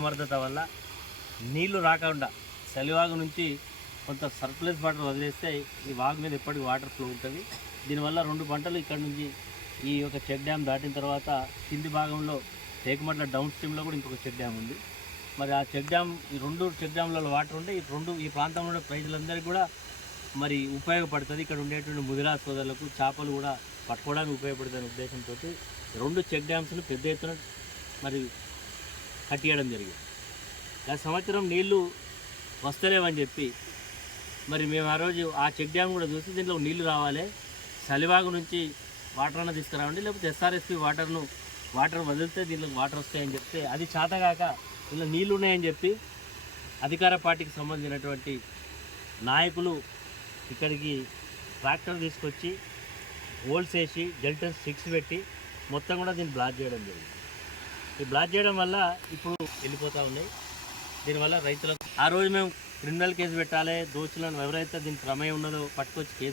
సమర్థత వల్ల నీళ్లు రాకుండా చలివాగు నుంచి కొంత సర్ప్లస్ వాటర్ వదిలేస్తే ఈ వాగు మీద ఎప్పటికీ వాటర్ ఫ్లో ఉంటుంది. దీనివల్ల 2 పంటలు ఇక్కడ నుంచి ఈ యొక్క చెక్ డ్యామ్ దాటిన తర్వాత కింది భాగంలో టేకుమట్ల డౌన్ స్ట్రీమ్లో కూడా ఇంకొక చెక్ డ్యామ్ ఉంది. మరి ఆ చెక్ డ్యామ్ ఈ 2 చెక్ డ్యామ్లలో వాటర్ ఉంటే ఈ ప్రాంతంలో ఉండే ప్రజలందరికీ కూడా మరి ఉపయోగపడుతుంది. ఇక్కడ ఉండేటువంటి ముదిరా సోదరులకు చేపలు కూడా పట్టుకోవడానికి ఉపయోగపడుతున్న ఉద్దేశంతో 2 చెక్ డ్యామ్స్ను పెద్ద ఎత్తున మరి కట్టియడం జరిగింది. గత సంవత్సరం నీళ్లు వస్తలేవని చెప్పి మరి మేము ఆ రోజు ఆ చెక్ డ్యామ్ కూడా చూసి దీంట్లో నీళ్లు రావాలి, చలివాగు నుంచి వాటర్ అన్న తీసుకురావండి, లేకపోతే ఎస్ఆర్ఎస్పి వాటర్ వదిలితే దీంట్లో వాటర్ వస్తాయని చెప్తే అది చేతగాక ఇలా నీళ్లు ఉన్నాయని చెప్పి అధికార పార్టీకి సంబంధించినటువంటి నాయకులు ఇక్కడికి ట్రాక్టర్ తీసుకొచ్చి హోల్స్ వేసి జల్టన్స్ 6 పెట్టి మొత్తం కూడా దీన్ని బ్లాక్ చేయడం జరిగింది. ఈ బ్లాక్ చేయడం వల్ల ఇప్పుడు వెళ్ళిపోతూ ఉన్నాయి. దీనివల్ల రైతులకు ఆ రోజు మేము క్రిమినల్ కేసు పెట్టాలి, దోషులను ఎవరైతే దీనికి ప్రమేయం ఉన్నదో పట్టుకొచ్చి కేసు